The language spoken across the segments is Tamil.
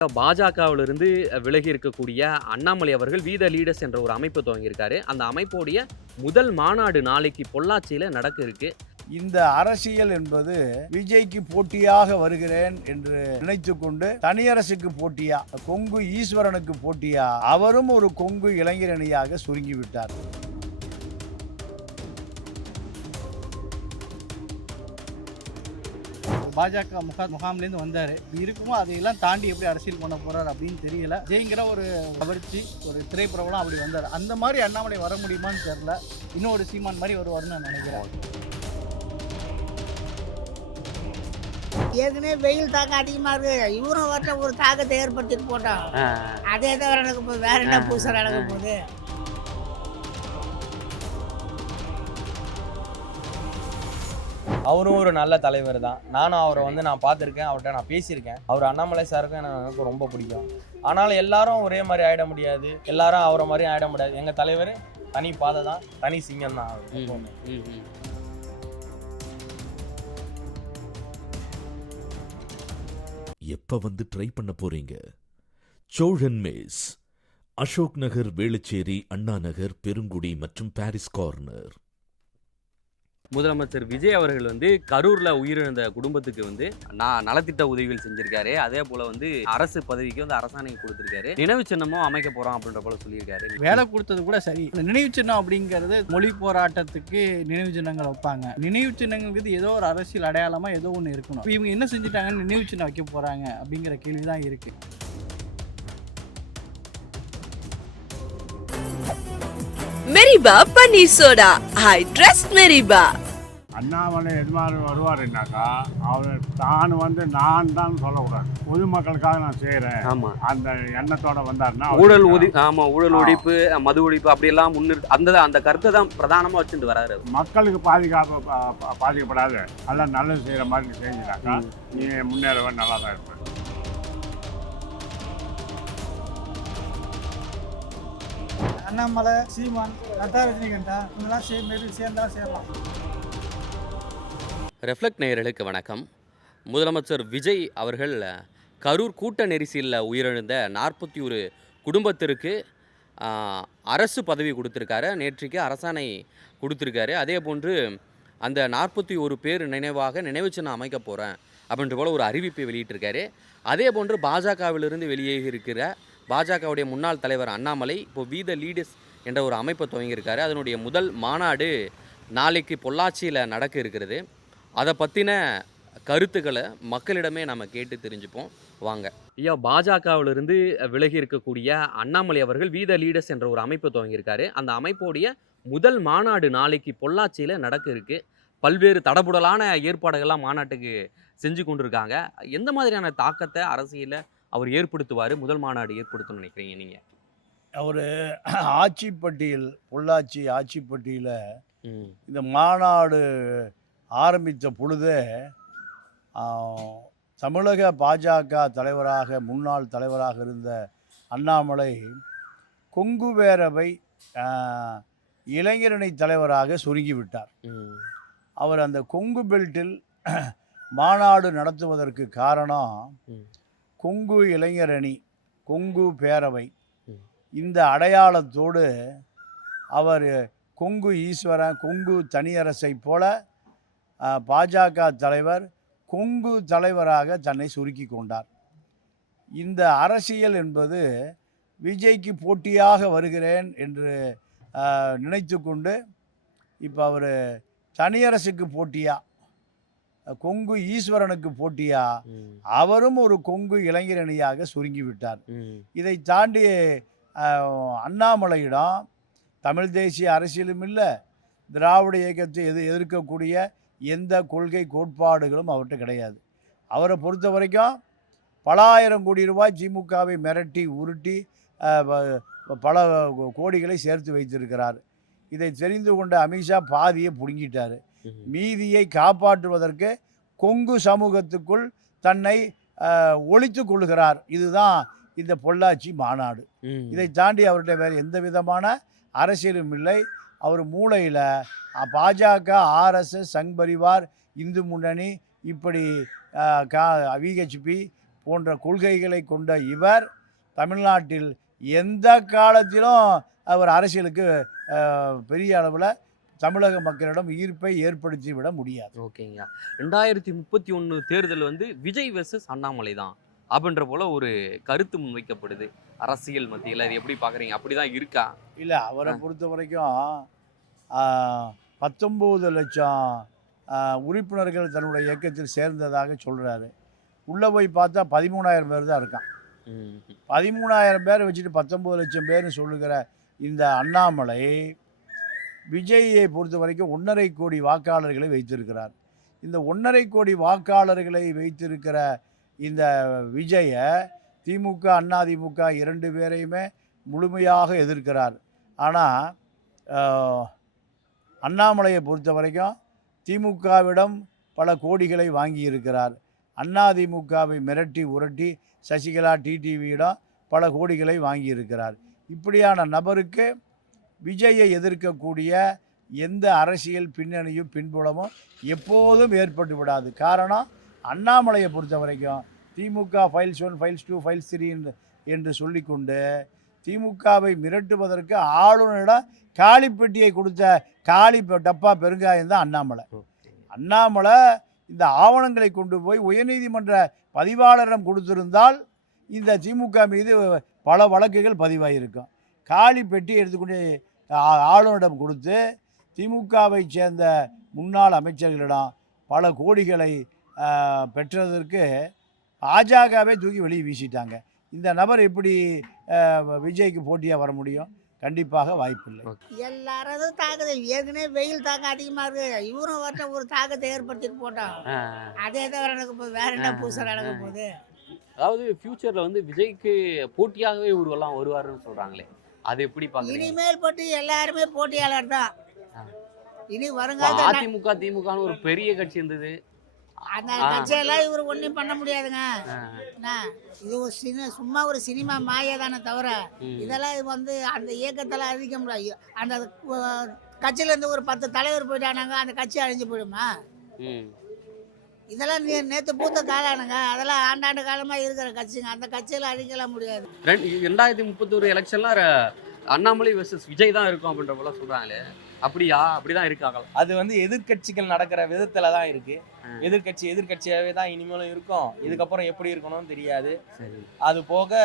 பாஜகவிலிருந்து விலகி இருக்கக்கூடிய அண்ணாமலை அவர்கள் வி த லீடர்ஸ் என்ற ஒரு அமைப்பு துவங்கியிருக்காரு. அந்த அமைப்போடைய முதல் மாநாடு நாளைக்கு பொள்ளாச்சியில நடக்க இருக்கு. இந்த அரசியல் என்பது விஜய்க்கு போட்டியாக வருகிறேன் என்று நினைத்துக்கொண்டு தனியரசுக்கு போட்டியா, கொங்கு ஈஸ்வரனுக்கு போட்டியா, அவரும் ஒரு கொங்கு இளைஞரணியாக சுருங்கிவிட்டார். பாஜக முகாம்லேருந்து வந்தார். இருக்குமோ அதையெல்லாம் தாண்டி எப்படி அரசியல் பண்ண போறார் அப்படின்னு தெரியல. ஜெய்ங்கிற ஒரு கவர்ச்சி ஒரு திரைப்பிரபலம் அப்படி வந்தார். அந்த மாதிரி அண்ணாமலை வர முடியுமான்னு தெரியல. இன்னும் ஒரு சீமான் மாதிரி வருவார்னு நான் நினைக்கிறேன். ஏற்கனவே வெயில் தாக்கம் அதிகமா இருக்கு. இவரும் வரட்ட ஒரு தாக்கத்தை ஏற்படுத்திட்டு போட்டோம். அதே தான் நடக்க போகுது. வேற என்ன புதுசாக நடக்க போகுது? அவரும் ஒரு நல்ல தலைவர் தான். நானும் அவரை நான் பார்த்துருக்கேன், அவர்கிட்ட நான் பேசியிருக்கேன். அவர் அண்ணாமலை சாருக்கும் எனக்கு ரொம்ப பிடிக்கும். ஆனாலும் எல்லாரும் ஒரே மாதிரி ஆகிட முடியாது, எல்லாரும் அவரை மாதிரியும் ஆகிட முடியாது. எங்கள் தலைவர் தனி பாதை தான், தனி சிங்கம் தான் அவர். எப்ப வந்து ட்ரை பண்ண போறீங்க? சோழன் மேஸ், அசோக் நகர், வேளச்சேரி, அண்ணா நகர், பெருங்குடி மற்றும் பாரிஸ் கார்னர். முதலமைச்சர் விஜய் அவர்கள் கரூர்ல உயிரிழந்த குடும்பத்துக்கு நலத்திட்ட உதவிகள் செஞ்சிருக்காரு. அதே போல அரசு பதவிக்கு அரசாணை கொடுத்திருக்காரு. நினைவு சின்னமும் அமைக்க போறோம் அப்படின்ற போல சொல்லியிருக்காரு. வேலை கொடுத்தது கூட சரி. நினைவு சின்னம் அப்படிங்கிறது மொழி போராட்டத்துக்கு நினைவு சின்னங்கள் வைப்பாங்க. நினைவு சின்னங்களுக்கு ஏதோ ஒரு அரசியல் அடையாளமா ஏதோ ஒன்று இருக்கணும். இவங்க என்ன செஞ்சுட்டாங்கன்னு நினைவு சின்னம் வைக்க போறாங்க அப்படிங்கிற கேள்விதான் இருக்கு. மெரிபா panneer soda, I trust மெரிபா. Annamalai எது மாதிரி வருவாருன்னாக்கா, அவர் தான் நான் தான் சொல்லக்கூடாது, பொதுமக்களுக்காக நான் செய்கிறேன் அந்த எண்ணத்தோட வந்தாருன்னா ஊழல் ஊழல் ஒழிப்பு, மது ஒழிப்பு அப்படியெல்லாம் அந்த கருத்தை தான் பிரதானமாக வச்சுட்டு வராரு. மக்களுக்கு பாதிக்கப்படாது எல்லாம் நல்லது செய்கிற மாதிரி செஞ்சுட்டாக்கா நீ முன்னேறவே நல்லா தான் இருப்பேன். அண்ணாமலை, சீமான், ரஜினிகாந்தா இவங்கெல்லாம் சேர்ந்தாலும் சேரலாம். ரெஃப்ளெக்ட் நேயர்களுக்கு வணக்கம். முதலமைச்சர் விஜய் அவர்கள் கரூர் கூட்ட நெரிசலில் உயிரிழந்த 41 குடும்பத்திற்கு அரசு பதவி கொடுத்துருக்காரு. நேற்றைக்கு அரசாணை கொடுத்துருக்காரு. அதே போன்று அந்த 41 பேர் நினைவாக நினைவு சின்னம் அமைக்க போகிறேன் அப்படின்ற போல் ஒரு அறிவிப்பை வெளியிட்டிருக்காரு. அதே போன்று பாஜகவிலிருந்து வெளியேறி இருக்கிற பாஜகவுடைய முன்னாள் தலைவர் அண்ணாமலை இப்போ வி த லீடர்ஸ் என்ற ஒரு அமைப்பை துவங்கியிருக்காரு. அதனுடைய முதல் மாநாடு நாளைக்கு பொள்ளாச்சியில் நடக்க இருக்கிறது. அதை பற்றின கருத்துக்களை மக்களிடமே நம்ம கேட்டு தெரிஞ்சுப்போம் வாங்க. ஐயா, பாஜகவிலிருந்து விலகி இருக்கக்கூடிய அண்ணாமலை அவர்கள் வி த லீடர்ஸ் என்ற ஒரு அமைப்பை துவங்கியிருக்காரு. அந்த அமைப்போடைய முதல் மாநாடு நாளைக்கு பொள்ளாச்சியில் நடக்க இருக்கு. பல்வேறு தடபுடலான ஏற்பாடுகள்லாம் மாநாட்டுக்கு செஞ்சு கொண்டிருக்காங்க. எந்த மாதிரியான தாக்கத்தை அரசியலில் அவர் ஏற்படுத்துவார், முதல் மாநாடு ஏற்படுத்தணும்னு நினைக்கிறீங்க நீங்கள்? அவர் ஆட்சிப்பட்டியில், பொள்ளாச்சி ஆட்சிப்பட்டியில் இந்த மாநாடு ஆரம்பித்த பொழுதே தமிழக பாஜக தலைவராக, முன்னாள் தலைவராக இருந்த அண்ணாமலை கொங்கு பேரவை இளைஞரணி தலைவராக சுருங்கிவிட்டார். அவர் அந்த கொங்கு பெல்ட்டில் மாநாடு நடத்துவதற்கு காரணம் கொங்கு இளைஞரணி, கொங்கு பேரவை இந்த அடையாளத்தோடு அவர் கொங்கு ஈஸ்வரன், கொங்கு தனியரசை போல பாஜக தலைவர் கொங்கு தலைவராக தன்னை சுருக்கி கொண்டார். இந்த அரசியல் என்பது விஜய்க்கு போட்டியாக வருகிறேன் என்று நினைத்து கொண்டு இப்போ அவர் தனியரசுக்கு போட்டியா, கொங்கு ஈஸ்வரனுக்கு போட்டியா, அவரும் ஒரு கொங்கு இளைஞரணியாக சுருங்கிவிட்டார். இதை தாண்டி அண்ணாமலையிடம் தமிழ் தேசிய அரசியலும் இல்லை, திராவிட இயக்கத்தை எதிர்க்கக்கூடிய எந்த கொள்கை கோட்பாடுகளும் அவர்கிட்ட கிடையாது. அவரை பொறுத்த வரைக்கும் பல ஆயிரம் கோடி ரூபாய் திமுகவை மிரட்டி உருட்டி பல கோடிகளை சேர்த்து வைத்திருக்கிறார். இதை தெரிந்து கொண்ட அமித்ஷா பாதியை பிடுங்கிட்டார். மீதியை காப்பாற்றுவதற்கு கொங்கு சமூகத்துக்குள் தன்னை ஒழித்து கொள்கிறார். இதுதான் இந்த பொள்ளாச்சி மாநாடு. இதை தாண்டி அவர்கிட்ட வேறு எந்த விதமான அரசியலும் இல்லை. அவர் மூளையில் பாஜக, ஆர்எஸ்எஸ், சங் பரிவார், இந்து முன்னணி, இப்படி விஹெச்பி போன்ற கொள்கைகளை கொண்ட இவர் தமிழ்நாட்டில் எந்த காலத்திலும் அவர் அரசியலுக்கு பெரிய அளவில் தமிழக மக்களிடம் ஈர்ப்பை ஏற்படுத்தி விட முடியாது. ஓகேங்க. 2031 தேர்தல் வந்து விஜய் வெர்சஸ் அண்ணாமலை தான் அப்படின்ற போல ஒரு கருத்து முன்வைக்கப்படுது அரசியல் மத்தியில். அது எப்படி பார்க்குறீங்க? அப்படிதான் இருக்கா? இல்லை, அவரை பொறுத்த வரைக்கும் 19 லட்சம் உறுப்பினர்கள் தன்னுடைய இயக்கத்தில் சேர்ந்ததாக சொல்கிறாரு. உள்ளே போய் பார்த்தா 13,000 பேர் தான் இருக்கான். 13,000 பேரை வச்சுட்டு 19 லட்சம் பேர்னு சொல்லுகிற இந்த அண்ணாமலை விஜயை பொறுத்த வரைக்கும் 1.5 கோடி வாக்காளர்களை வைத்திருக்கிறார். இந்த 1.5 கோடி வாக்காளர்களை வைத்திருக்கிற இந்த விஜயை திமுக அதிமுக 2 பேரையுமே முழுமையாக எதிர்க்கிறார். ஆனால் அண்ணாமலையை பொறுத்த வரைக்கும் திமுகவிடம் பல கோடிகளை வாங்கியிருக்கிறார். அதிமுகவை மிரட்டி உரட்டி சசிகலா டிடிவியிடம் பல கோடிகளை வாங்கியிருக்கிறார். இப்படியான நபருக்கு விஜயை எதிர்க்கக்கூடிய எந்த அரசியல் பின்னணியும் பின்புலமும் எப்போதும் ஏற்பட்டு விடாது. காரணம், அண்ணாமலையை பொறுத்த வரைக்கும் திமுக ஃபைல்ஸ் 1 ஃபைல்ஸ் 2 ஃபைல்ஸ் 3 என்று சொல்லிக்கொண்டு திமுகவை மிரட்டுவதற்கு ஆளுநரிடம் காலிப்பெட்டியை கொடுத்த காலி டப்பா பெருங்காயம் தான் அண்ணாமலை. அண்ணாமலை இந்த ஆவணங்களை கொண்டு போய் உயர்நீதிமன்ற பதிவாளரிடம் கொடுத்திருந்தால் இந்த திமுக மீது பல வழக்குகள் பதிவாகியிருக்கும். காலி பெட்டி எடுத்துக்கொண்டு ஆளுநரிடம் கொடுத்து திமுகவை சேர்ந்த முன்னாள் அமைச்சர்களிடம் பல கோடிகளை பெற்றதற்கு பாஜகவே தூக்கி வெளியே வீசிட்டாங்க. இந்த நபர் எப்படி விஜய்க்கு போட்டியாக வர முடியும்? கண்டிப்பாக வாய்ப்பில்லை. எல்லாரும் தாக்கத்தை ஏற்கனவே வெயில் தாக்கம் அதிகமாக இருக்குது. இவரும் வரட்ட ஒரு தாக்கத்தை ஏற்படுத்திட்டு போட்டோம். அதே தான் நடக்க போகுது. வேற என்ன புதுசாக நடக்க போகுது? அதாவது ஃபியூச்சரில் வந்து விஜய்க்கு போட்டியாகவே ஒருவெல்லாம் வருவாருன்னு சொல்கிறாங்களே, அது எப்படி பார்க்குறீங்க? இனிமேல் போட்டி எல்லாருமே போட்டியாளர் தான். இனி வருங்கால அதிமுக திமுகன்னு ஒரு பெரிய கட்சி இருந்தது. அந்த கட்சியெல்லாம் இவர் ஒன்றும் பண்ண முடியாதுங்க. இது ஒரு சும்மா ஒரு சினிமா மாயை தானே தவிர இதெல்லாம் வந்து அந்த இயக்கத்தெல்லாம் அழிக்க முடியாது. அந்த கட்சியிலேருந்து ஒரு 10 தலைவர் போயிட்டானாங்க, அந்த கட்சி அழிஞ்சு போயிடுமா? இதெல்லாம் நேற்று பூத்த காலானுங்க. அதெல்லாம் ஆண்டாண்டு காலமாக இருக்கிற கட்சிங்க. அந்த கட்சியெல்லாம் அழிக்கலாம் முடியாது. 2031 எலெக்ஷன்லாம் அண்ணாமலை வெர்சஸ் விஜய் தான் இருக்கும் அப்படின்ற போல சொல்கிறாங்களே, அப்படியா? அப்படிதான் இருக்காங்க. அது வந்து எதிர்கட்சிகள் நடக்கிற விதத்துல தான் இருக்கு. எதிர்கட்சியாவே தான் இனிமேலும் இருக்கும். இதுக்கப்புறம் எப்படி இருக்கணும்னு தெரியாது. அது போக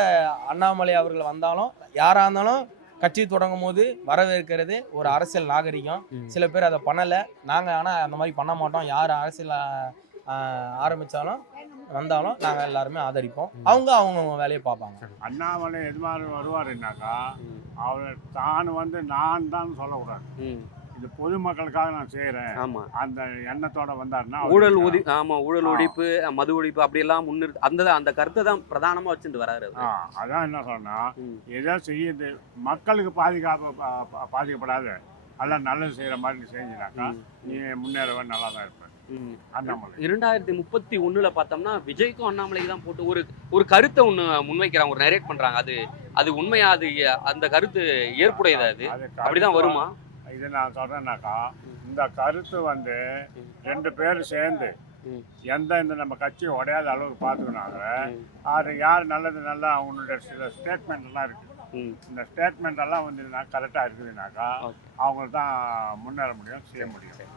அண்ணாமலை அவர்கள் வந்தாலும் யாரா இருந்தாலும் கட்சி தொடங்கும் போது வரவேற்கிறது ஒரு அரசியல் நாகரிகம். சில பேர் அதை பண்ணலை. நாங்கள் ஆனால் அந்த மாதிரி பண்ண மாட்டோம். யார் அரசியல் ஆரம்பித்தாலும் வந்தாலும் நாங்கள் எல்லாருமே ஆதரிப்போம். அவங்க வேலையை பார்ப்பாங்க. அண்ணாமலை எது மாதிரி வருவாருன்னாக்கா அவர் தான் வந்து நான் தான் சொல்லக்கூடாது. இது பொதுமக்களுக்காக நான் செய்கிறேன் அந்த எண்ணத்தோட வந்தாருன்னா ஊழல் ஒழிப்பு மது ஒழிப்பு அப்படியெல்லாம் முன்னிறுத்தி அந்த கருத்தை தான் பிரதானமாக வச்சுட்டு வராரு. அதான் என்ன சொன்னா, எதோ செய்யுது மக்களுக்கு பாதிக்கப்படாது எல்லாம் நல்லது செய்கிற மாதிரி செஞ்சுனாக்கா நீ முன்னேறவன் நல்லா தான் இருப்பேன். 2031 பார்த்தோம்னா விஜய்க்கும் அண்ணாமலைக்கு தான் போட்டு ஒரு கருத்தை ஒன்று முன்வைக்கிறாங்க, ஒரு நரேட் பண்றாங்க. அது உண்மையா? அது அந்த கருத்து ஏற்புடையதா? அது அப்படிதான் வருமா? இது நான் சொல்றேன்னாக்கா, இந்த கருத்து வந்து 2 பேர் சேர்ந்து இந்த நம்ம கட்சி உடையாத அளவுக்கு பார்த்துக்கினாங்க. அது யார் நல்லது நல்லா அவங்களுடைய சில ஸ்டேட்மெண்ட் எல்லாம் இருக்கு. இந்த ஸ்டேட்மெண்ட் எல்லாம் வந்து கரெக்டாக இருக்குதுனாக்கா அவங்களுக்கு தான் முன்னேற முடியும், செய்ய முடியும்.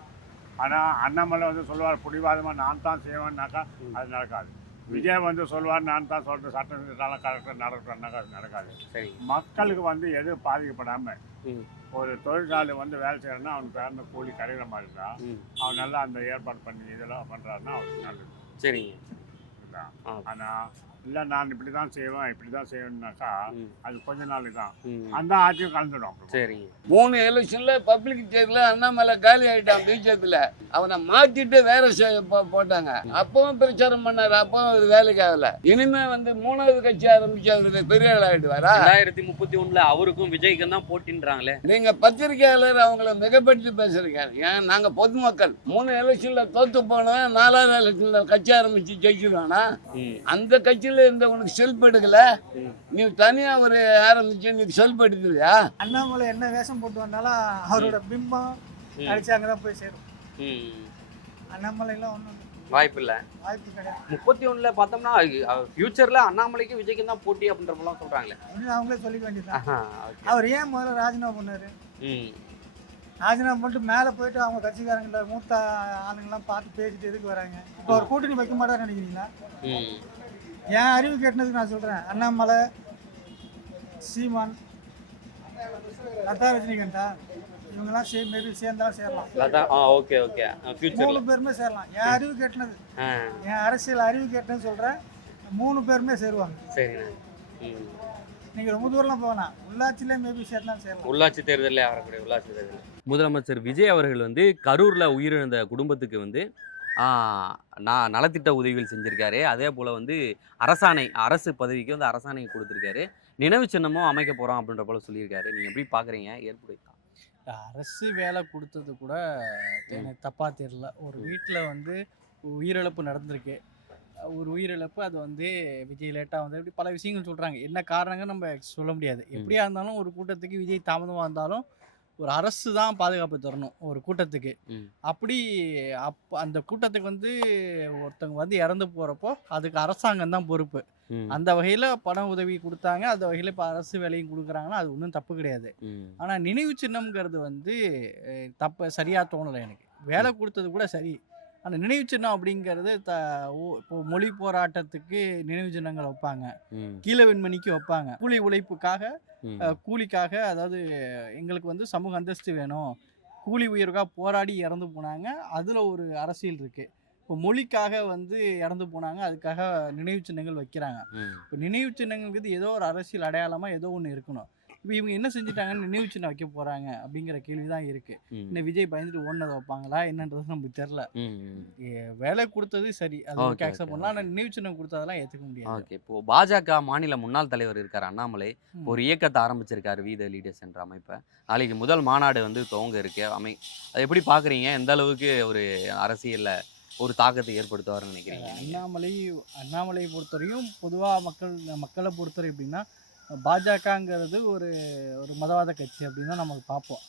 ஆனால் அண்ணாமலை வந்து சொல்லுவார் பிடிவாதமாக நான் தான் செய்வேன்னாக்கா அது நடக்காது. விஜய் வந்து சொல்லுவார் நான் தான் சொல்லிட்டு சட்டம் கரெக்டாக நடக்கிறேன்னாக்கா அது நடக்காது. மக்களுக்கு வந்து எதுவும் பாதிக்கப்படாமல் ஒரு தொழிற்சாலை வந்து வேலை செய்யறதுன்னா அவனுக்கு பிறந்த கூலி கிடைக்கிற மாதிரி தான் அவன் நல்லா அந்த ஏற்பாடு பண்ணி இதெல்லாம் பண்ணுறாருன்னா அவருக்கு நல்லது. சரிங்க. ஆனால் இல்லை நான் இப்படி தான் செய்வேன்னாக்கா அது கொஞ்ச நாளைக்கு தான் அந்த ஆட்சியும் கலந்துடும். சரிங்க. 3 எலெக்ஷன்ல பப்ளிக் தேர்தல அண்ணாமலை காலி ஆகிட்டான். பிஜேபியில் அவனை மாற்றிட்டு வேற போட்டாங்க. அப்பவும் பிரச்சாரம் பண்ணாரு. அப்பவும் அது வேலைக்கு ஆகல. இனிமே வந்து 3வது கட்சி ஆரம்பிச்சு அவருக்கு பெரிய ஆள் ஆகிடுவாரா? 2031 அவருக்கும் விஜய்க்கும் தான் போட்டின்றாங்களே. நீங்க பத்திரிகையாளர் அவங்கள மிகப்படுத்தி பேசுறீங்க. ஏன் நாங்க பொதுமக்கள் 3 எலெக்ஷன்ல தோத்து போனவன் 4வது எலெக்ஷன்ல கட்சி ஆரம்பிச்சு ஜெயிச்சிருவானா? அந்த கட்சியில இந்த உனக்கு செல்ஃப் எடுக்கல, நீ தனியா ஒரு ஆரம்பிச்சு நீ செல்ஃப் எடுக்கலையா? அண்ணாமலை என்ன வேஷம் போட்டு வந்தாலும் அவரோட பிம்பம் அடிச்சு அங்கதான் போய் சேரும். அண்ணாமலை எல்லாம் ஒன்றும் வாய்ப்பு இல்லை. வாய்ப்பு கிடையாது. 31ல பார்த்தோம்னா ஃபியூச்சரில் அண்ணாமலைக்கும் விஜய்க்கும் தான் போட்டி அப்படின்றப்பெல்லாம் சொல்கிறாங்களே. அப்படின்னு அவங்களே சொல்லிக்க வேண்டியதுதான். ஓகே. அவர் ஏன் முதல்ல ராஜினாமா பண்ணாரு? ம். ராஜினாமா பண்ணிட்டு மேலே போயிட்டு அவங்க கட்சிக்காரங்கள மூத்த ஆளுங்கெல்லாம் பார்த்து பேசிட்டு எதுக்கு வராங்க? இப்போ அவர் கூட்டணி வைக்க மாட்டாரு நினைக்கிறீங்களா? ம். என் அறிவு கேட்டதுக்கு நான் சொல்கிறேன், அண்ணாமலை, சீமான், லதா, ரஜினிகாந்தா இவங்கெல்லாம் மேபி சேர்ந்தாலும் சேரலாம். அதான். Okay okay. 3 ஃபியூச்சரில். பேருமே சேரலாம். என் அறிவு கேட்டது, என் அரசியல் அறிவு கேட்டதுன்னு சொல்கிறேன், 3 பேருமே சேருவாங்க. சரிண்ணே. ம். நீங்கள் ரொம்ப தூரம்லாம் போகலாம், உள்ளாட்சியிலே மேபி சேர்ந்தாலும் சேரலாம். உள்ளாட்சி தேர்தலில் வரக்கூடிய உள்ளாட்சி தேர்தல். முதலமைச்சர் விஜய் அவர்கள் வந்து கரூரில் உயிரிழந்த குடும்பத்துக்கு வந்து நான் நலத்திட்ட உதவிகள் செஞ்சுருக்காரு. அதே போல் வந்து அரசு பதவிக்கு வந்து அரசாணை கொடுத்துருக்காரு. நினைவு சின்னமும் அமைக்க போகிறோம் அப்படின்ற போல் சொல்லியிருக்காரு. நீங்கள் எப்படி பார்க்குறீங்க? ஏற்புடையா? அரசு வேலை கொடுத்தது கூட எனக்கு தப்பாக தெரியல. ஒரு வீட்டில் வந்து உயிரிழப்பு நடந்திருக்கு. ஒரு உயிரிழப்பு, அது வந்து விஜய் லேட்டாக வந்து இப்படி பல விஷயங்கள் சொல்கிறாங்க. என்ன காரணங்க நம்ம சொல்ல முடியாது. எப்படியா இருந்தாலும் ஒரு கூட்டத்துக்கு விஜய் தாமதமாக இருந்தாலும் ஒரு அரசு தான் பாதுகாப்பு தரணும் ஒரு கூட்டத்துக்கு. அப்படி அந்த கூட்டத்துக்கு வந்து ஒருத்தவங்க வந்து இறந்து போகிறப்போ அதுக்கு அரசாங்கம் தான் பொறுப்பு. அந்த வகையில் பண உதவி கொடுத்தாங்க. அந்த வகையில் இப்போ அரசு வேலையும் கொடுக்குறாங்கன்னா அது ஒன்றும் தப்பு கிடையாது. ஆனால் நினைவு சின்னம்ங்கிறது வந்து சரியாக தோணலை எனக்கு. வேலை கொடுத்தது கூட சரி, அந்த நினைவு சின்னம் அப்படிங்கிறது இப்போ மொழி போராட்டத்துக்கு நினைவு சின்னங்கள் வைப்பாங்க, கீழவெண்மணிக்கு வைப்பாங்க, கூலி உழைப்புக்காக, கூலிக்காக, அதாவது எங்களுக்கு வந்து சமூக அந்தஸ்து வேணும், கூலி உயர்வுக்காக போராடி இறந்து போனாங்க. அதில் ஒரு அரசியல் இருக்குது. இப்போ மொழிக்காக வந்து இறந்து போனாங்க, அதுக்காக நினைவு சின்னங்கள் வைக்கிறாங்க. இப்போ நினைவு சின்னங்கிறது ஏதோ ஒரு அரசியல் அடையாளமாக ஏதோ ஒன்று இருக்கணும். இப்போ இவங்க என்ன செஞ்சுட்டாங்கன்னு நினைவு சின்னம் வைக்க போகிறாங்க அப்படிங்கிற கேள்வி தான் இருக்குது. இன்னும் விஜய் பயந்துட்டு ஓடினதை வைப்பாங்களா என்னன்றது நமக்கு தெரில. வேலை கொடுத்தது சரி, அது ஓகே, அக்செப்ட் பண்ணலாம். ஆனால் நினைவு சின்னம் கொடுத்ததெல்லாம் ஏற்றுக்க முடியாது. ஓகே. இப்போது பாஜக மாநில முன்னாள் தலைவர் இருக்கார் அண்ணாமலை. ஒரு இயக்கத்தை ஆரம்பிச்சிருக்காரு, வீத லீடர்ஸ் என்ற அமைப்பை. நாளைக்கு முதல் மாநாடு வந்து துவங்க இருக்கு. அதை எப்படி பார்க்குறீங்க? எந்த அளவுக்கு ஒரு அரசியலில் ஒரு தாக்கத்தை ஏற்படுத்துவார்னு நினைக்கிறீங்க? அண்ணாமலையை பொறுத்தவரையும் பொதுவாக மக்களை பொறுத்தவரை எப்படின்னா, பாஜகங்கிறது ஒரு மதவாத கட்சி அப்படின்னு தான் நமக்கு பார்ப்போம்.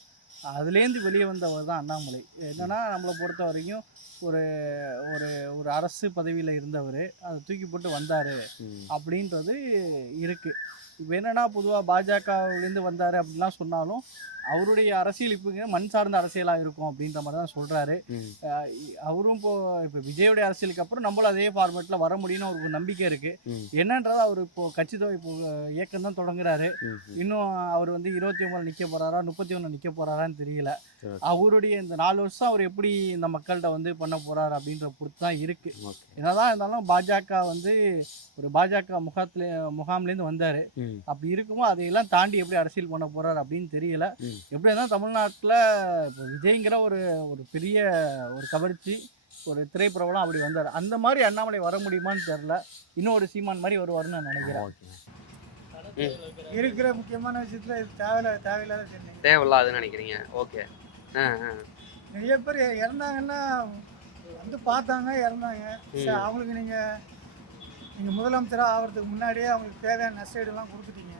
அதுலேருந்து வெளியே வந்தவர் தான் அண்ணாமலை. என்னென்னா நம்மளை பொறுத்த வரைக்கும் ஒரு ஒரு ஒரு அரசு பதவியில் இருந்தவர், அதை தூக்கி போட்டு வந்தார் அப்படின்றது இருக்குது. இப்போ என்னென்னா பொதுவாக பாஜகவிலேருந்து வந்தார் அப்படின்லாம் சொன்னாலும் அவருடைய அரசியல் இப்போ மண் சார்ந்த அரசியலாக இருக்கும் அப்படின்ற மாதிரி தான் சொல்கிறாரு. அவரும் இப்போ விஜயோடைய அரசியலுக்கு அப்புறம் நம்மளும் அதே ஃபார்மேட்டில் வர முடியும்னு அவருக்கு நம்பிக்கை இருக்குது. என்னன்றது அவர் இப்போது இப்போ இயக்கம் தான் தொடங்குறாரு. இன்னும் அவர் வந்து 29 நிற்க போகிறாரா 31 நிற்க போகிறாரான்னு தெரியல. அவருடைய இந்த 4 வருஷம் அவர் எப்படி இந்த மக்கள்கிட்ட வந்து பண்ண போகிறார் அப்படின்ற பொறுத்து தான் இருக்குது. என்னதான் இருந்தாலும் பாஜக வந்து ஒரு பாஜக முகாம்லேருந்து வந்தார். அப்படி இருக்குமோ அதையெல்லாம் தாண்டி எப்படி அரசியல் பண்ண போகிறார் அப்படின்னு தெரியல. எப்படி இருந்தாலும் தமிழ்நாட்டில் இப்போ விஜய்ங்கிற ஒரு பெரிய ஒரு கவர்ச்சி, ஒரு திரைப்பிரபலம் அப்படி வந்தார். அந்த மாதிரி அண்ணாமலை வர முடியுமான்னு தெரில. இன்னும் ஒரு சீமான் மாதிரி வருவார்னு நான் நினைக்கிறேன். இருக்கிற முக்கியமான விஷயத்தில் தேவையில்லாத தேவையில்லாதுன்னு நினைக்கிறீங்க? ஓகே. நிறைய பேர் இறந்தாங்கன்னா வந்து பார்த்தாங்க, இறந்தாங்க. அவங்களுக்கு நீங்கள் முதலமைச்சராக ஆகிறதுக்கு முன்னாடியே அவங்களுக்கு தேவையான நஷ்டஈடுலாம் கொடுத்துட்டீங்க.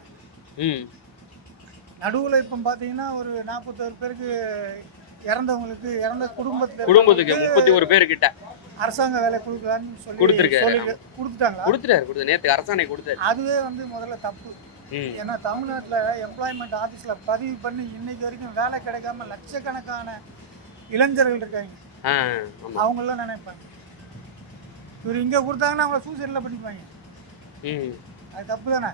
நடுவில் இப்போ பார்த்தீங்கன்னா ஒரு 41 பேருக்கு இறந்தவங்களுக்கு, இறந்த குடும்பத்துக்கு 31 பேர்கிட்ட அரசாங்க வேலை கொடுக்கலான்னு சொல்லி கொடுத்துட்டாங்களா? நேற்று அரசாணை கொடுத்தாரு. அதுவே வந்து முதல்ல தப்பு. ஏன்னா தமிழ்நாட்டில் எம்ப்ளாய்மெண்ட் ஆஃபீஸில் பதிவு பண்ணி இன்னைக்கு வரைக்கும் வேலை கிடைக்காம லட்சக்கணக்கான இளைஞர்கள் இருக்காங்க. அவங்களாம் நினைப்பாங்க இவர் இங்கே கொடுத்தாங்கன்னா அவங்கள சூசைடில் பண்ணிப்பாங்க. அது தப்பு தானே?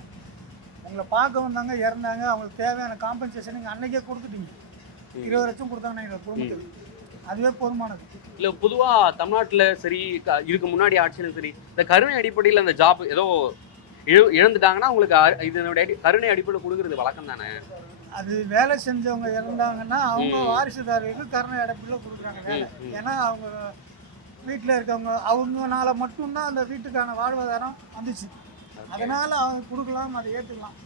உங்களை பார்க்க வந்தாங்க, இறந்தாங்க, அவங்களுக்கு தேவையான காம்பன்சேஷன் நீங்கள் அன்னைக்கே கொடுத்துட்டீங்க. 20 லட்சம் கொடுத்தாங்கன்னா எங்கள் குடும்பத்துக்கு அதுவே போதுமானது. இல்லை, பொதுவாக தமிழ்நாட்டில் சரி, இதுக்கு முன்னாடி ஆட்சியிலும் சரி, இந்த கருணை அடிப்படையில் அந்த ஜாப் ஏதோ இழந்துட்டாங்கன்னா உங்களுக்கு இதனுடைய கருணை அடிப்படையில் கொடுக்குறது வழக்கம் தானே? அது வேலை செஞ்சவங்க இறந்தாங்கன்னா அவங்க வாரிசுதாரர்களுக்கு கருணை அடிப்படையில் கொடுக்குறாங்க வேலை. ஏன்னா அவங்க வீட்டில் இருக்கவங்க அவங்கனால மட்டும்தான் அந்த வீட்டுக்கான வாழ்வாதாரம் வந்துச்சு. அதனால் அவங்க கொடுக்கலாம், அதை ஏற்றுக்கலாம்.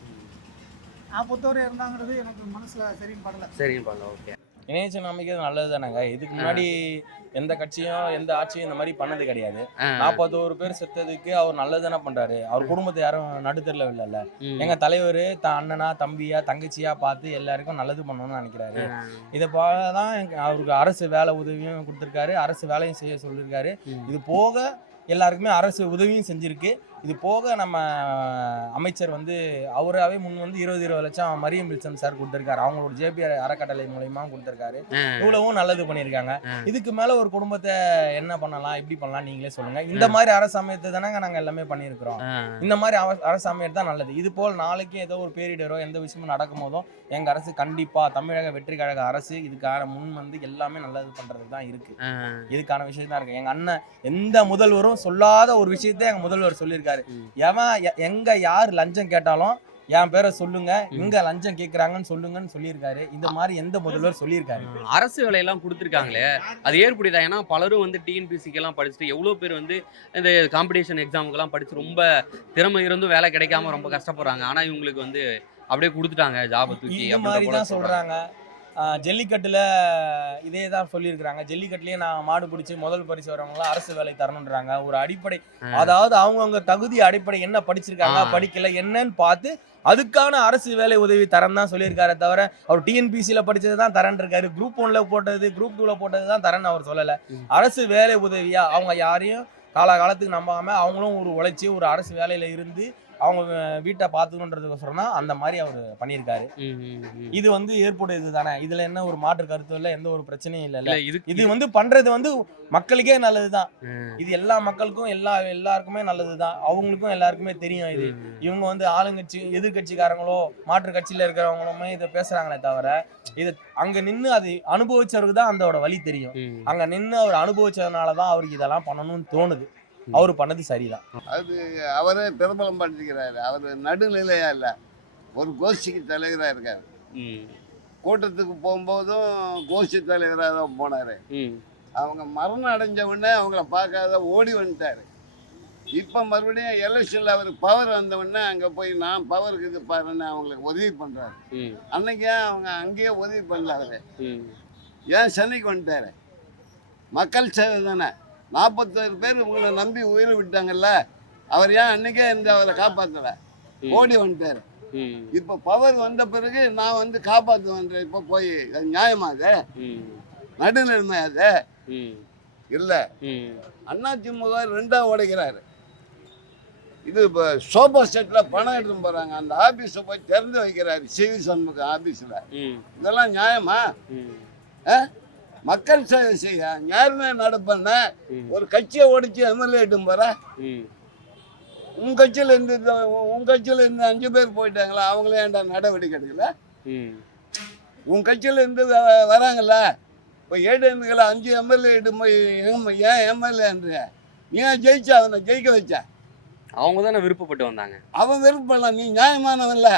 நான் பொறுத்தவரை இருந்தாங்கிறது எனக்கு மனசில் சரின்னு படலை. ஓகே. இணையச்சல் அமைக்கிறது நல்லது தானேங்க. இதுக்கு முன்னாடி எந்த கட்சியும் எந்த ஆட்சியும் இந்த மாதிரி பண்ணது கிடையாது. 41 பேர் செத்ததுக்கு அவர் நல்லது தானே பண்றாரு. அவர் குடும்பத்தை யாரும் நடுத்தரில் இல்லைல்ல. எங்க தலைவர் அண்ணனா தம்பியா தங்கச்சியா பார்த்து எல்லாருக்கும் நல்லது பண்ணணும்னு நினைக்கிறாரு. இதை தான் அவருக்கு அரசு வேலை உதவியும் கொடுத்துருக்காரு, அரசு வேலையும் செய்ய சொல்லியிருக்காரு. இது போக எல்லாருக்குமே அரசு உதவியும் செஞ்சிருக்கு. இது போக நம்ம அமைச்சர் அவராகவே முன் 20 லட்சம் மரியம் வில்சன் சார் கொடுத்துருக்காரு. அவங்களோட ஜேபி அறக்கட்டளை மூலயமா கொடுத்துருக்காரு. இவ்வளவும் நல்லது பண்ணியிருக்காங்க. இதுக்கு மேல ஒரு குடும்பத்தை என்ன பண்ணலாம், எப்படி பண்ணலாம் நீங்களே சொல்லுங்க. இந்த மாதிரி அரசு அமையத்தை தானங்க நாங்க எல்லாமே பண்ணியிருக்கிறோம். இந்த மாதிரி அரசு அமையது தான் நல்லது. இது போல் நாளைக்கு ஏதோ ஒரு பேரிடரோ எந்த விஷயமும் நடக்கும் போதும் எங்க அரசு கண்டிப்பா தமிழக வெற்றி கழக அரசு இதுக்கான முன் எல்லாமே நல்லது பண்றதுக்கு தான் இருக்கு. இதுக்கான விஷயம் தான் இருக்கு. எங்க அண்ணன் எந்த முதல்வரும் சொல்லாத ஒரு விஷயத்தை எங்க முதல்வர் சொல்லியிருக்காரு. எங்க யார் லஞ்சம் கேட்டாலும் என் பேரை சொல்லுங்க, இங்க லஞ்சம் கேட்கறாங்கன்னு சொல்லுங்கன்னு சொல்லியிருக்காரு. இந்த மாதிரி எந்த முதல்வர் சொல்லியிருக்காரு? அரசு வேலையெல்லாம் கொடுத்துருக்காங்களே, அது ஏற்புடையதா? ஏன்னா பலரும் டிஎன்பிசிக்கு எல்லாம் படிச்சுட்டு எவ்வளோ பேர் இந்த காம்படிஷன் எக்ஸாமுக்கெல்லாம் படிச்சு ரொம்ப திறமை இருந்தும் வேலை கிடைக்காம ரொம்ப கஷ்டப்படுறாங்க. ஆனா இவங்களுக்கு அப்படியே கொடுத்துட்டாங்க ஜாபை தூக்கி. இந்த மாதிரி தான் சொல்றாங்க. ஜல்லிக்கட்டுல இதே தான் சொல்லியிருக்கிறாங்க. ஜல்லிக்கட்டுலயே நான் மாடு பிடிச்சி முதல் பரிசு வரவங்களாம் அரசு வேலை தரணுன்றாங்க. ஒரு அடிப்படை, அதாவது அவங்கவுங்க தகுதி அடிப்படை என்ன படிச்சிருக்காங்க படிக்கல என்னன்னு பார்த்து அதுக்கான அரசு வேலை உதவி தரம் தான் சொல்லியிருக்காரு. தவிர அவர் டிஎன்பிசியில் படிச்சது தான் தரன் இருக்காரு, குரூப் 1ல போட்டது குரூப் 2ல போட்டது தான் தரன் அவர் சொல்லலை. அரசு வேலை உதவியா அவங்க யாரையும் காலகாலத்துக்கு நம்பாம அவங்களும் ஒரு உழைச்சி ஒரு அரசு வேலையில இருந்து அவங்க வீட்டை பார்த்துக்கணுன்றதுக்கோசரம் தான் அந்த மாதிரி அவர் பண்ணியிருக்காரு. இது ஏற்புடையது தானே. இதுல என்ன ஒரு மாற்று கருத்து இல்லை, எந்த ஒரு பிரச்சனையும் இல்லை. இது பண்றது மக்களுக்கே நல்லதுதான். இது எல்லா மக்களுக்கும் எல்லாருக்குமே நல்லதுதான். அவங்களுக்கும் எல்லாருக்குமே தெரியும். இது இவங்க ஆளுங்கட்சி எதிர்கட்சிக்காரங்களோ மாற்று கட்சியில இருக்கிறவங்களுமே இதை பேசுறாங்களே தவிர இது அங்க நின்று அது அனுபவிச்சவருக்கு தான் அதோட வழி தெரியும். அங்க நின்று அவர் அனுபவிச்சதுனாலதான் அவருக்கு இதெல்லாம் பண்ணணும்னு தோணுது. அவரு பண்ணது சரிதான். அது அவரே பிரபலம் பண்ணிக்கிறாரு. அவர் நடுநிலையா இல்ல, ஒரு கோஷ்டிக்கு தலைவராக இருக்காரு. கூட்டத்துக்கு போகும்போதும் கோஷ்டி தலைவராக தான் போனாரு. அவங்க மரணம் அடைஞ்ச உடனே அவங்கள பார்க்காத ஓடி வந்துட்டாரு. இப்போ மறுபடியும் எலெக்ஷனில் அவர் பவர் வந்த உடனே அங்கே போய் நான் பவருக்கு இது பாருன்னு அவங்களுக்கு உதவி பண்ணுறாரு. அன்னைக்கே அவங்க அங்கேயே உதவி பண்ணல. அவர் ஏன் சென்னைக்கு வந்துட்டாரு? மக்கள் சேவை தானே. 41 பேர் உங்களை நம்பி உயிரை விட்டாங்கல்ல, அவர் ஏன் அன்னைக்கே அவரை காப்பாற்றலை? ஓடி வந்துட்டாரு. இப்போ பவர் வந்த பிறகு நான் காப்பாற்றுவேன். இப்போ போய் நியாயமா? அது நடுநிலைமை? அது இல்லை. அதிமுக 2ஆ உடைக்கிறாரு. இது இப்போ சோபா செட்டில் பணம் எடுத்துன்னு போகிறாங்க. அந்த ஆஃபீஸை போய் திறந்து வைக்கிறாரு, சிவி சண்முக ஆஃபீஸில். இதெல்லாம் நியாயமா? மக்கள் சேவை செய்ய யாருமே நடப்பண்ண ஒரு கட்சியை ஓடிச்சு எம்எல்ஏ இட்டும் போற. உன் கட்சியில இருந்து 5 பேர் போயிட்டாங்களா, அவங்களே ஏன்டா நடவடிக்கை எடுக்கல? உன் கட்சியில இருந்து வராங்கல்ல, இப்போ ஏடிஎம்களை 5 எம்எல்ஏ இட்டும் போய் ஏன் எம்எல்ஏன்ற நீ ஜெயிச்சா? அவனை ஜெயிக்க வச்ச அவங்க தானே விருப்பப்பட்டு வந்தாங்க. அவன் விருப்பம். நீ நியாயமானவன்ல,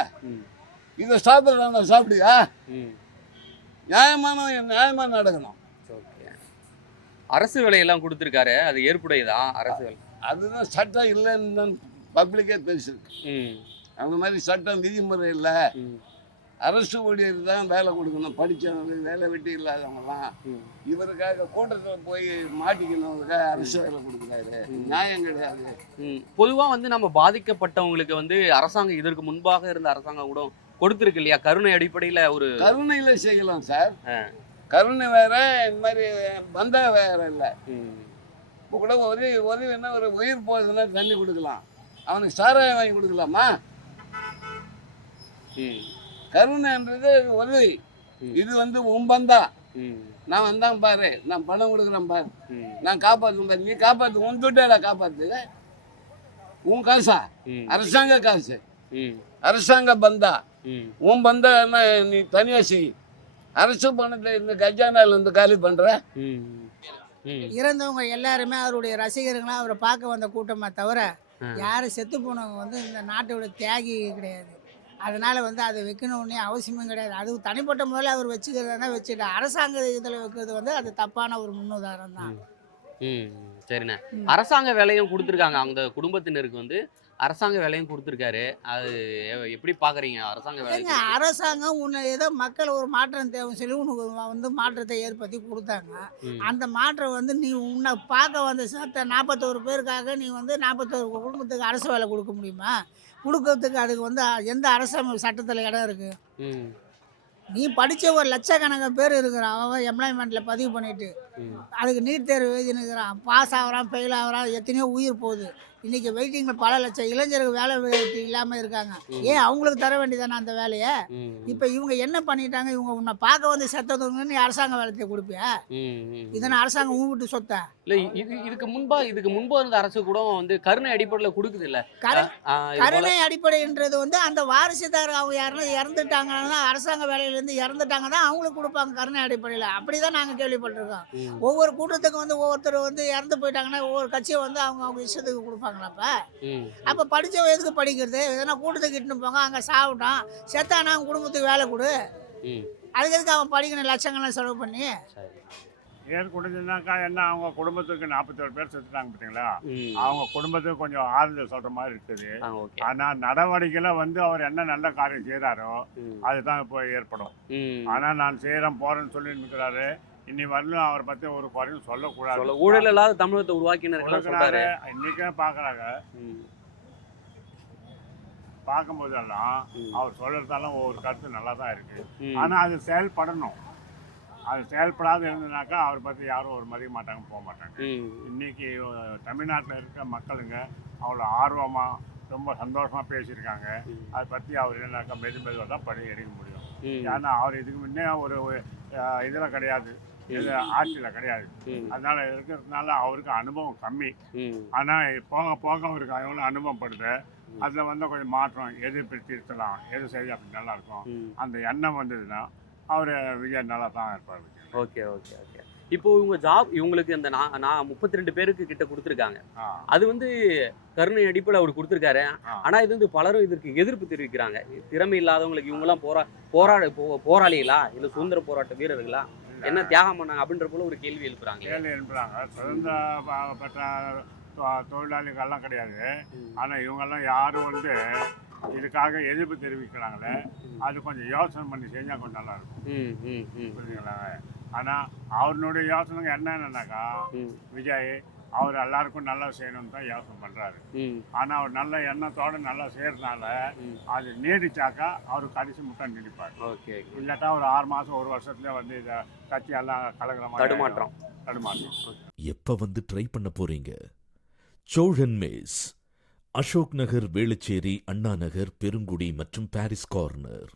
இதை சாப்பிட்றான சாப்பிடுயா? நியாயமா நடக்கணும். அரசு வேலையெல்லாம் கொடுத்துருக்காரு, அது ஏற்புடையதா? அரசு வேலை அதுதான் சட்டம் இல்லைன்னு பப்ளிக்கே பேசிருக்கு. அந்த மாதிரி சட்டம் விதிமுறை இல்லை. அரசு ஊழியர் தான் வேலை கொடுக்கணும், படித்தவங்க வேலை வெட்டி இல்லாதவங்கலாம். இவருக்காக கூட்டத்தில் போய் மாட்டிக்கணுக்காக அரசு வேலை கொடுக்குறாரு. நியாயம் கிடையாது. பொதுவாக நம்ம பாதிக்கப்பட்டவங்களுக்கு அரசாங்கம் இதற்கு முன்பாக இருந்த அரசாங்கம் கூட கொடுத்துருக்கு இல்லையா? கருணை அடிப்படையில் ஒரு கருணையில செய்யலாம் சார். கருணை வேற, இந்த மாதிரி பந்தா வேற இல்லை. இப்போ கூட உதவி என்ன, ஒரு உயிர் போகுதுன்னா தண்ணி கொடுக்கலாம், அவனுக்கு சாராயம் வாங்கி கொடுக்கலாமா? கருணைன்றது உதவி. இது உன் பந்தா, நான் வந்தாங்க பாரு, நான் பணம் கொடுக்குறேன் பாரு, நான் காப்பாற்று பாரு. நீ காப்பாற்று, உன் துட்டாடா காப்பாற்று. உன் காசா? அரசாங்க காசு, அரசாங்க பந்தா. உன் பந்தா என்ன நீ தனியா செய். அரசு பணத்தை இந்த கஜானால காலி பண்ற. இறந்தவங்க எல்லாருமே அவருடைய ரசிகர்களா அவரை பார்க்க வந்த கூட்டமா தவிர யாரும் செத்து போனவங்க இந்த நாட்டோட தியாகி கிடையாது. அதனால அதை வைக்கணும்னே அவசியமும் கிடையாது. அது தனிப்பட்ட முறையில் அவர் வச்சுக்கிறதா வச்சுட்டு அரசாங்க இதில் வைக்கிறது அது தப்பான ஒரு முன்னுதாரணம் தான். சரிண்ணே. அரசாங்க வேலையும் கொடுத்துருக்காங்க. அந்த குடும்பத்தினருக்கு அரசாங்க வேலையும் கொடுத்துருக்காரு. அது எப்படி பார்க்குறீங்க அரசாங்க வேலை? ஏங்க அரசாங்கம் உன்னை ஏதோ மக்கள் ஒரு மாற்றம் தேவை சொல்லி உனக்கு வந்து மாற்றத்தை ஏற்படுத்தி கொடுத்தாங்க. ம். அந்த மாற்றம் வந்து நீ உன்னை பார்க்க வந்த 41 பேருக்காக நீ வந்து 41 குடும்பத்துக்கு அரசு வேலை கொடுக்க முடியுமா? கொடுக்கறதுக்கு அதுக்கு வந்து எந்த அரசு சட்டத்தில் இடம் இருக்குது? ம். நீ படித்த ஒரு லட்சக்கணக்கான பேர் இருக்கிறான், அவன் எம்ப்ளாய்மெண்ட்டில் பதிவு பண்ணிட்டு ம். அதுக்கு நீட் தேர்வு எழுதினுக்கிறான், பாஸ் ஆகிறான், ஃபெயில் ஆகிறான், எத்தனையோ உயிர் போகுது. இன்றைக்கி வெயிட்டிங்கில் பல லட்சம் இளைஞர்கள் வேலை வெட்டி இல்லாமல் இருக்காங்க. ஏன் அவங்களுக்கு தர வேண்டியதானே அந்த வேலையை? ம். இப்போ இவங்க என்ன பண்ணிட்டாங்க? இவங்க உன்னை பார்க்க வந்து செத்தவங்க நீ அரசாங்க வேலையை கொடுப்பியா? ம். ம். இதனை அரசாங்கம் ஊவிட்டு சொத்த இல்ல இதுக்கு முன்பு இருந்த அரசு கூட வந்து கருணை அடிப்படையில் கொடுக்குது இல்ல? கரு இது போல கருணை அடிப்படைன்றது வந்து அந்த வாரிசுதார் அவங்க யாருன்னா இறந்துட்டாங்கன்னா அரசாங்க வேலையிலேருந்து இறந்துட்டாங்க தான் அவங்களுக்கு கொடுப்பாங்க கருணை அடிப்படையில். அப்படி தான் நாங்கள் கேள்விப்பட்டிருக்கோம். ம். ஒவ்வொரு கூட்டத்துக்கும் வந்து ஒவ்வொருத்தர் வந்து இறந்து போயிட்டாங்கன்னா ஒவ்வொரு கட்சியை வந்து அவங்க இஷ்டத்துக்கு கொடுப்பாங்களாப்பா. ம். அப்போ படித்த எதுக்கு படிக்கிறது? எதனா கூட்டத்துக்கு இட்டுன்னு போங்க, அங்கே சாப்பிட்டான் செத்தானா அவங்க குடும்பத்துக்கு வேலை கொடு. ம். அதுக்கு எதுக்கு அவன் படிக்கணும் லட்சங்கள்லாம் செலவு பண்ணி? சரி. ஏன் கொடுத்ததுனாக்கா என்ன அவங்க குடும்பத்துக்கு 41 பேர் செத்துட்டாங்க பார்த்தீங்களா? ம். அவங்க குடும்பத்துக்கு கொஞ்சம் ஆறுதல் சொல்கிற மாதிரி இருக்குது. ஓகே. ஆனால் நடவடிக்கையில் வந்து அவர் என்ன நல்ல காரியம் செய்கிறாரோ ம். அதுதான் இப்போ ஏற்படும். ம். ஆனால் நான் செய்கிறேன் போகிறேன்னு சொல்லி இருக்கிறாரு. இன்னி வரலும் அவரை பற்றி ஒரு குறையும் சொல்லக்கூடாது. ஊழல் இல்லாத தமிழகத்தை உருவாக்கினார் சொல்றாரு. இன்னைக்கே பார்க்குறாங்க. ம். பார்க்கும்போதெல்லாம் ம். அவர் சொல்கிறதெல்லாம் ஒவ்வொரு கருத்து நல்லா தான் இருக்குது. ம். ஆனால் அது செயல்படணும். அது செயல்படாத இருந்ததுனாக்கா அவரை பற்றி யாரும் ஒரு மதிக்க மாட்டாங்க, போக மாட்டாங்க. ம். இன்றைக்கி தமிழ்நாட்டில் இருக்க மக்களுங்க அவ்வளோ ஆர்வமாக ரொம்ப சந்தோஷமாக பேசியிருக்காங்க. ம். அதை பற்றி அவர் என்னன்னாக்கா மெதுவாக தான் படி எடுக்க முடியும். ம். ஏன்னா அவர் இதுக்கு முன்னே ஒரு இதில் கிடையாது, இது ஆட்சியில் கிடையாது. ம். அதனால் இருக்கிறதுனால அவருக்கு அனுபவம் கம்மி. ம். ஆனால் போக போக அவருக்கு எவ்வளோ அனுபவப்படுது. அதில் வந்து கொஞ்சம் மாற்றம், எது இப்படி திருத்தலாம், எது சரி அப்படி நல்லாயிருக்கும், ம். அந்த எண்ணம் வந்ததுன்னா அவர் விஜய் நல்லா தான் இருப்பார். Okay okay okay. இப்போ இவங்களுக்கு அந்த நான் 32 பேருக்கு கிட்ட கொடுத்துருக்காங்க. ஆ அது வந்து கருணை அடிப்படையில் அவர் கொடுத்துருக்காரு. ஆ. ஆனா இது வந்து பலரும் இதற்கு எதிர்ப்பு தெரிவிக்கிறாங்க. திறமை இல்லாதவங்களுக்கு இவங்கெல்லாம் போராளிகளா இல்லை சுதந்திர போராட்ட வீரர்களா, என்ன தியாகம் பண்ணாங்க அப்படின்ற போல ஒரு கேள்வி எழுப்புறாங்க. கேள்வி எழுப்புறாங்க. சுதந்திர பெற்ற தொழிலாளிகள்லாம் கிடையாது. ஆனால் இவங்கெல்லாம் யாரும் வந்து இதுக்காக எதிர்ப்பு தெரிவிக்கிறாங்களே, அது கொஞ்சம் யோசனை பண்ணி செஞ்சால் கொஞ்சம் நல்லாயிருக்கும். புரியுதுங்களா? ஆனால் அவருடைய யோசனைங்க என்னன்னாக்கா, விஜய் அவர் எல்லாருக்கும் நல்லா செய்யணும்னு தான் யோசனை பண்ணுறாரு. ஆனால் அவர் நல்ல எண்ணத்தோடு நல்லா செய்கிறதுனால அது நீடிச்சாக்கா அவர் கடைசி முட்டை நீடிப்பார். ஓகே. இல்லாட்டா ஒரு 6 மாதம் 1 வருஷத்துலேயே வந்து இதை கட்சியெல்லாம் கலக்கிற மாதிரி தடுமாற்றம். எப்ப வந்து ட்ரை பண்ண போறீங்க? சோழன் மேஸ், அசோக் நகர், வேளச்சேரி, அண்ணா நகர், பெருங்குடி மற்றும் பாரிஸ் கார்னர்.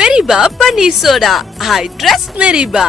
மெரிபா பன்னீர் சோடா. I trust மெரிபா.